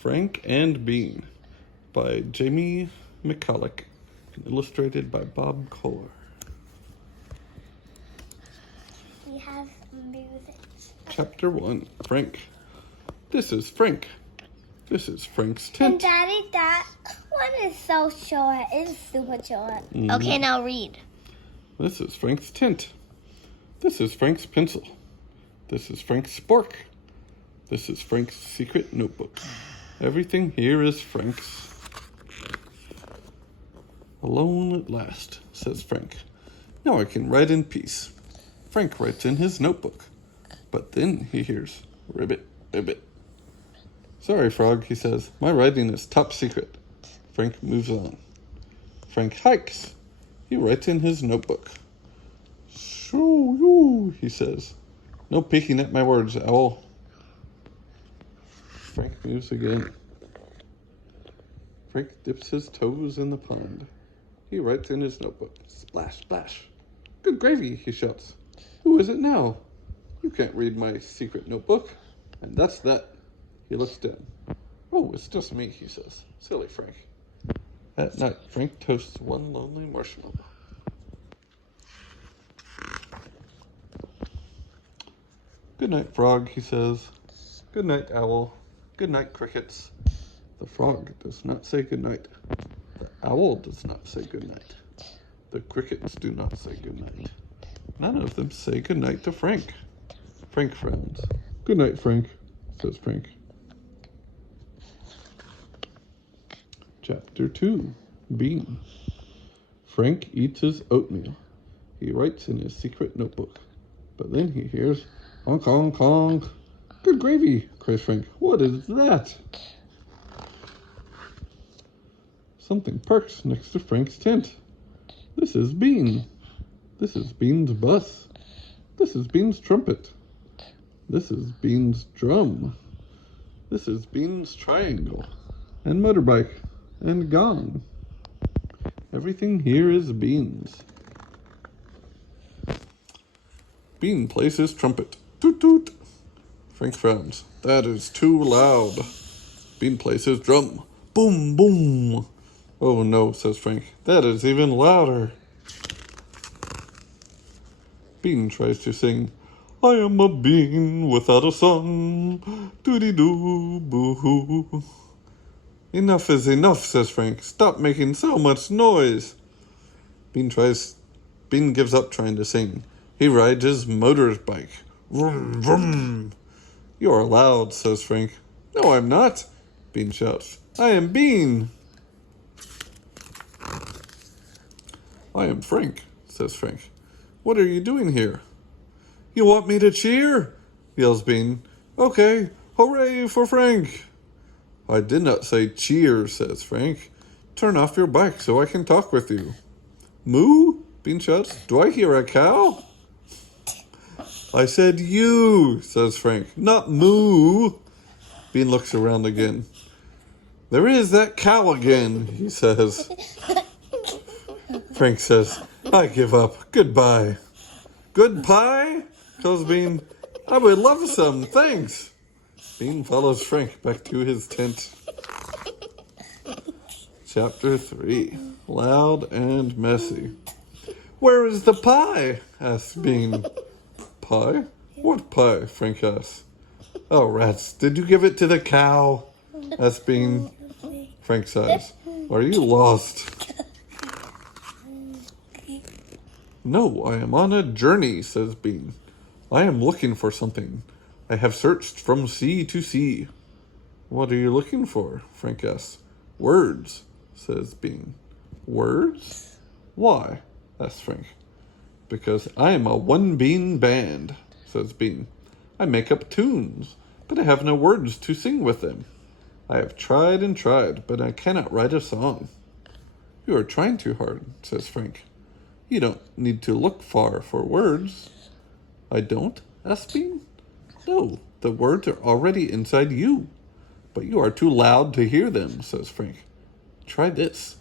Frank and Bean by Jamie Michalak and illustrated by Bob Kohler. We have music. Chapter 1. Frank. This is Frank. This is Frank's tent. And Daddy, that one is so short. It's super short. Mm-hmm. Okay, now read. This is Frank's tent. This is Frank's pencil. This is Frank's spork. This is Frank's secret notebook. Everything here is Frank's. Alone at last, says Frank. Now I can write in peace. Frank writes in his notebook. But then he hears, ribbit, ribbit. Sorry, Frog, he says. My writing is top secret. Frank moves on. Frank hikes. He writes in his notebook. Shoo, you, he says. No peeking at my words, Owl. Frank moves again. Frank dips his toes in the pond. He writes in his notebook. Splash, splash. Good gravy, he shouts. Who is it now? You can't read my secret notebook. And that's that. He looks down. Oh, it's just me, he says. Silly Frank. At night, Frank toasts one lonely marshmallow. Good night, Frog, he says. Good night, Owl. Good night, Crickets. The frog does not say good night. The owl does not say good night. The crickets do not say good night. None of them say good night to Frank. Frank frowns. Good night, Frank, says Frank. Chapter 2. Bean. Frank eats his oatmeal. He writes in his secret notebook. But then he hears, honk, honk, honk. Good gravy, cries Frank. What is that? Something perks next to Frank's tent. This is Bean. This is Bean's bus. This is Bean's trumpet. This is Bean's drum. This is Bean's triangle. And motorbike. And gong. Everything here is Bean's. Bean plays his trumpet. Toot toot. Frank frowns. That is too loud. Bean plays his drum. Boom, boom. Oh no, says Frank. That is even louder. Bean tries to sing. I am a bean without a song. Doody-doo, boo-hoo. Enough is enough, says Frank. Stop making so much noise. Bean gives up trying to sing. He rides his motorbike. Vroom, vroom. You are loud, says Frank. No, I'm not, Bean shouts. I am Bean. I am Frank, says Frank. What are you doing here? You want me to cheer? Yells Bean. Okay, hooray for Frank. I did not say cheer, says Frank. Turn off your bike so I can talk with you. Moo? Bean shouts. Do I hear a cow? I said you, says Frank, not moo. Bean looks around again. There is that cow again, he says. Frank says, I give up. Goodbye. Good pie? Calls Bean. I would love some, thanks. Bean follows Frank back to his tent. Chapter 3. Loud and messy. Where is the pie? Asks Bean. Pie? What pie? Frank asks. Oh, rats. Did you give it to the cow? Asks Bean. Frank sighs. Are you lost? No, I am on a journey, says Bean. I am looking for something. I have searched from sea to sea. What are you looking for? Frank asks. Words, says Bean. Words? Why? Asks Frank. Because I am a one-bean band, says Bean. I make up tunes, but I have no words to sing with them. I have tried and tried, but I cannot write a song. You are trying too hard, says Frank. You don't need to look far for words. I don't? Asks Bean. No, the words are already inside you, but you are too loud to hear them, says Frank. Try this.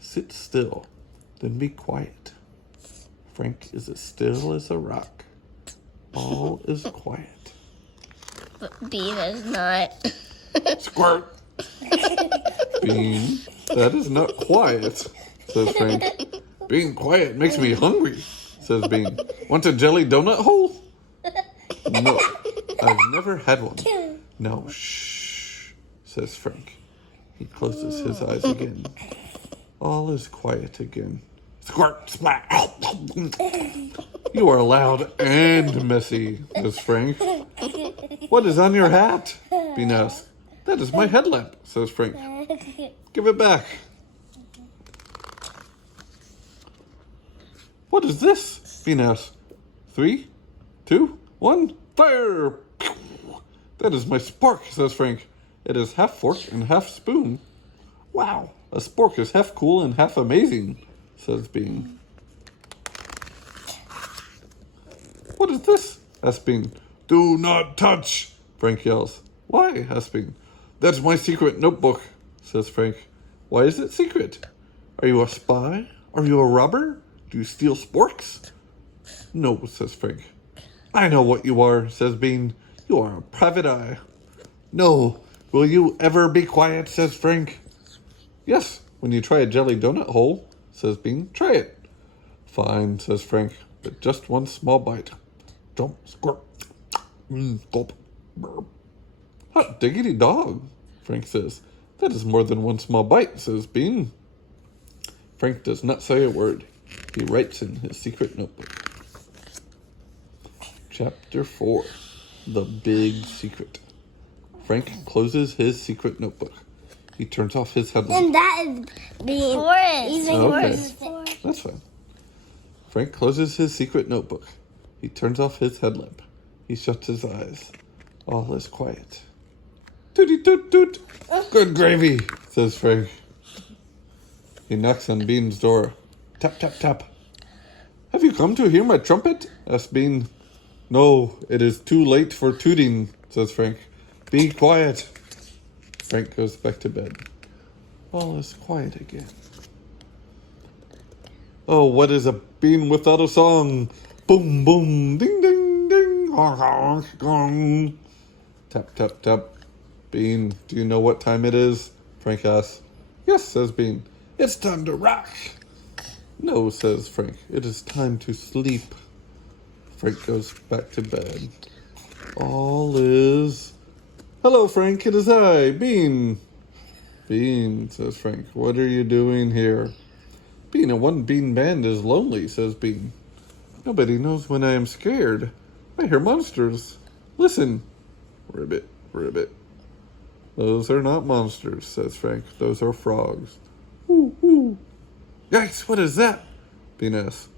Sit still, then be quiet. Frank is as still as a rock. All is quiet. But Bean is not. Squirt, Bean, that is not quiet, says Frank. Being quiet makes me hungry, says Bean. Want a jelly donut hole? No, I've never had one. Now, shh, says Frank. He closes his eyes again. All is quiet again. Squirt, splat. You are loud and messy, says Frank. What is on your hat? Bean asks. That is my headlamp, says Frank. Give it back. What is this? Bean asks. 3, 2, 1, fire! That is my spork, says Frank. It is half fork and half spoon. Wow, a spork is half cool and half amazing, says Bean. What is this? Asks Bean. Do not touch, Frank yells. Why? Asks Bean. That's my secret notebook, says Frank. Why is it secret? Are you a spy? Are you a robber? Do you steal sporks? No, says Frank. I know what you are, says Bean. You are a private eye. No, will you ever be quiet, says Frank. Yes, when you try a jelly donut hole, says Bean. Try it. Fine, says Frank, but just one small bite. Jump, squirt, gulp, burp. Hot diggity dog, Frank says. That is more than one small bite, says Bean. Frank does not say a word. He writes in his secret notebook. Chapter 4. The Big Secret. Frank closes his secret notebook. He turns off his headlamp. And that is being even worse. That's fine. Frank closes his secret notebook. He turns off his headlamp. He shuts his eyes. All is quiet. Tooty toot toot. Good gravy, says Frank. He knocks on Bean's door. Tap, tap, tap. Have you come to hear my trumpet? Asks Bean. No, it is too late for tooting, says Frank. Be quiet. Frank goes back to bed. All is quiet again. Oh, what is a bean without a song? Boom, boom, ding, ding, ding, honk, honk, gong. Tap, tap, tap. Bean, do you know what time it is? Frank asks. Yes, says Bean. It's time to rock. No, says Frank. It is time to sleep. Frank goes back to bed. All is... Hello, Frank. It is I, Bean. Bean, says Frank. What are you doing here? Being a one-bean band is lonely, says Bean. Nobody knows when I am scared. I hear monsters. Listen. Ribbit, ribbit. Those are not monsters, says Frank. Those are frogs. Ooh, ooh. Yikes, what is that? Bean asks.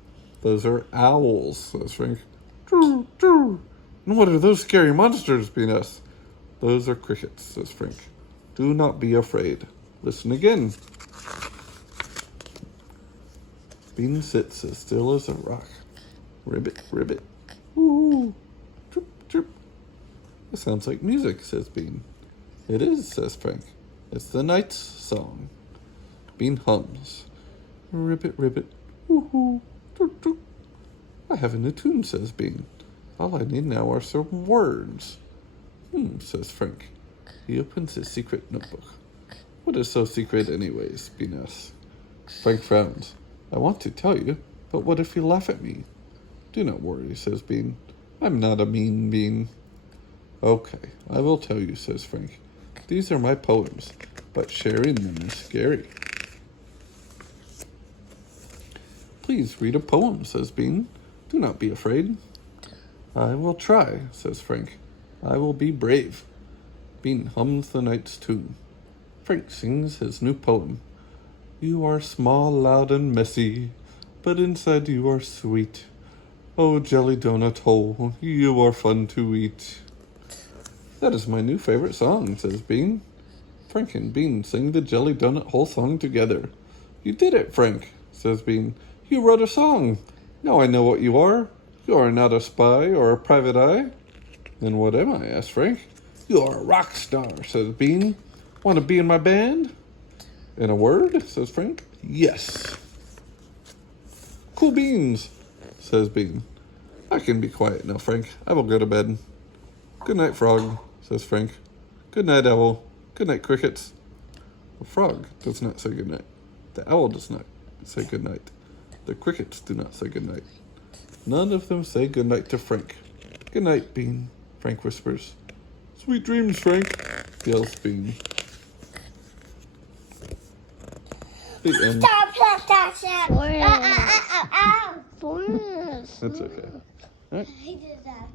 Those are owls, says Frank. True, true. And what are those scary monsters? Bean asks. Those are crickets, says Frank. Do not be afraid. Listen again. Bean sits as still as a rock. Ribbit, ribbit. Ooh. Chirp, chirp. It sounds like music, says Bean. It is, says Frank. It's the night's song. Bean hums. Ribbit, ribbit. Woo-hoo. Chirp, chirp. I have a new tune, says Bean. All I need now are some words. Says Frank. He opens his secret notebook. What is so secret anyways? Bean asks. Frank frowns. I want to tell you, but what if you laugh at me? Do not worry, says Bean. I'm not a mean bean. Okay, I will tell you, says Frank. These are my poems, but sharing them is scary. Please read a poem, says Bean. Do not be afraid. I will try, says Frank. I will be brave. Bean hums the night's tune. Frank sings his new poem. You are small, loud, and messy, but inside you are sweet. Oh, jelly donut hole, you are fun to eat. That is my new favorite song, says Bean. Frank and Bean sing the jelly donut hole song together. You did it, Frank, says Bean. You wrote a song. Now I know what you are. You are not a spy or a private eye. Then what am I? Asks Frank. You are a rock star, says Bean. Want to be in my band? In a word, says Frank. Yes. Cool beans, says Bean. I can be quiet now, Frank. I will go to bed. Good night, Frog, says Frank. Good night, Owl. Good night, Crickets. The frog does not say goodnight. The owl does not say goodnight. The crickets do not say goodnight. None of them say goodnight to Frank. Good night, Bean, Frank whispers. Sweet dreams, Frank, yells Bean. The end. Stop. Ow. That's okay. All right. He did that.